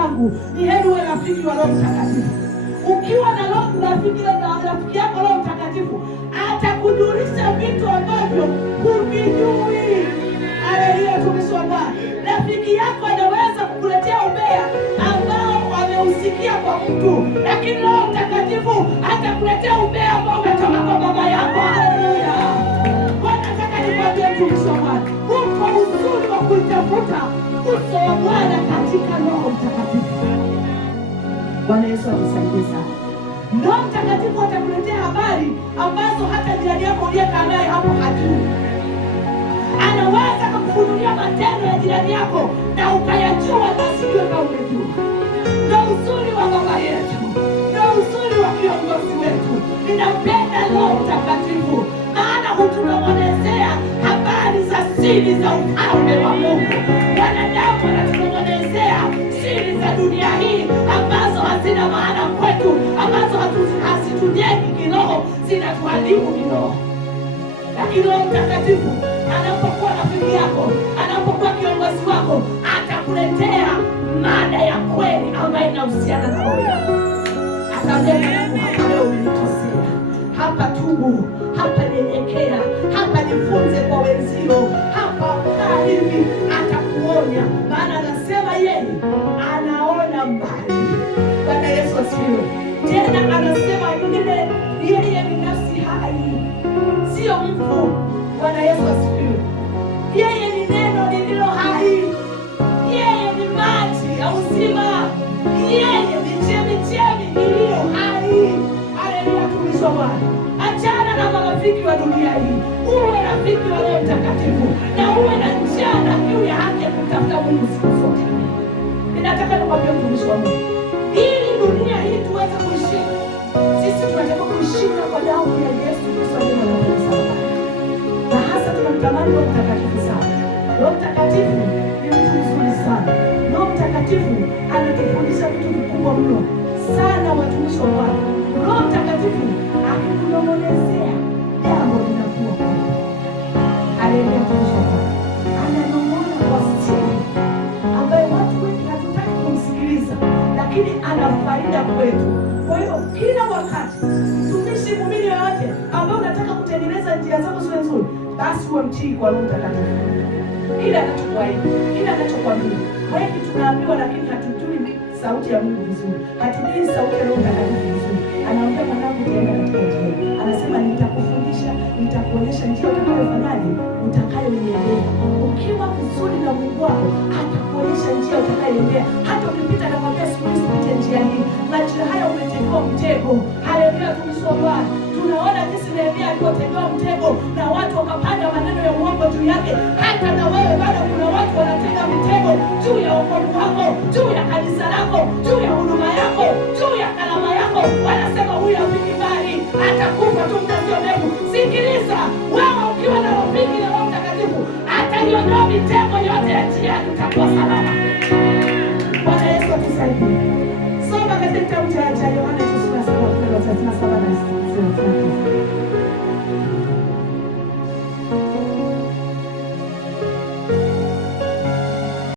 yangu, ni heri uwe rafiki wa Roho Mtakatifu. Ukiwa na rafiki yako Roho Mtakatifu atakujulisha vitu ambavyo huvijui. Haleluya, tumishi wa Bwana. Rafiki yako anaweza kukuletea ubea ambao ameusikia kwa mtu, lakini Roho Mtakatifu atakuletea ubea ambao umetoka kwa baba yako. Haleluya. Bwana, nataka nikwambie tumishi wa Bwana, uko uzuri wa kuitafuta uso wa Bwana katika Roho Mtakatifu. Bwana Yesu atusaidie sana. Roho Mtakatifu atakuletea habari ambazo hata jirani yako uliyekaa naye hapo hajui. Anaweza kukufunulia matendo ya jirani yako na ukayajua na sijue kama umejua. Ndio uzuri wa baba yetu, ndio uzuri wa kiongozi wetu. Ninampenda Roho Mtakatifu, maana hutunong'onezea habari za siri za ufalme wa Mungu. Wanadamu wanatunong'onezea siri za dunia hii ambazo hazina maana kwetu, ambazo hazitujengi kiroho, zinatuharibu kiroho. Lakini Roho Mtakatifu anapokuwa rafiki yako, anapokuwa kiongozi wako, atakuletea mada ya kweli ambayo inahusiana na roho yako. Ataambia mwanangu, hapa leo umenikosea, hapa tubu, hapa nyenyekea, hapa jifunze kwa wenzio, hapa kaa hivi. Atakuonya, maana anasema yeye anaona mbali. Bwana Yesu asifiwe. Tena anasema yeye ni nafsi hai, sio mfu. Bwana Yesu asifiwe. Yeye ni neno lililo hai, yeye ni maji ya uzima, yeye ni chemichemi iliyo hai. Haleluya, tumishi wa Bwana. Achana na marafiki wa dunia hii, uwe rafiki wa Roho Mtakatifu na uwe na njaa na kiu ya haki ya kumtafuta Mungu siku zote. Ninataka nikwambie mtumishi wa Mungu, ili dunia hii tuweze kuishi, sisi tunataka kuishinda kwa damu ya Yesu Kristo aliye msalaba. Na hasa tunamtamani Roho Mtakatifu sana. Roho Mtakatifu ni mtu mzuri sana. Roho Mtakatifu anatufundisha vitu vikubwa mno sana, watumishi wa Bwana. Roho Mtakatifu akikunong'onezea jambo linakuwa kweli. Haleluya, tumishi wa Bwana. Ananong'ona kwa siri ambayo watu wengi hatutaki kumsikiliza, lakini ana faida kwetu. Kwa hiyo kila wakati mtumishi muumini yoyote ambaye unataka kutengeneza njia zako ziwe nzuri, basi uwe mtii kwa Roho Mtakatifu. Kila anachokuahidi, kila anachokwambia. Wengi tunaambiwa lakini hatujui sauti ya Mungu vizuri, hatujui sauti ya Roho Mtakatifu vizuri. Anaambia mwanangu, tenda katika njia, anasema nitakufundisha, nitakuonyesha njia utakayofanyaje, utakayoiendea. Ukiwa vizuri na Mungu wako, atakuonyesha njia utakayoendea. Hata ukipita na kwambia siku hizi pite njia hii, majira haya umetegewa mtego. Haleluya, tumishi wa Bwana. Tunaona jinsi Nehemia alivyotegewa mtego na watu wakapanda maneno ya uongo juu yake. Hata na wewe bado kuna watu wanatega mitego juu ya wokovu wako, juu ya kanisa lako, juu ya huduma yako, juu ya kalama yako. Wanasema huyu afiki mbali, atakufa tu muda sio mrefu. Sikiliza, wewe ukiwa na rafiki na Roho Mtakatifu, ataiondoa mitego yote ya njiani, utakuwa salama. Bwana Yesu atusaidie. Soma katika kitabu cha Yohana 27:37.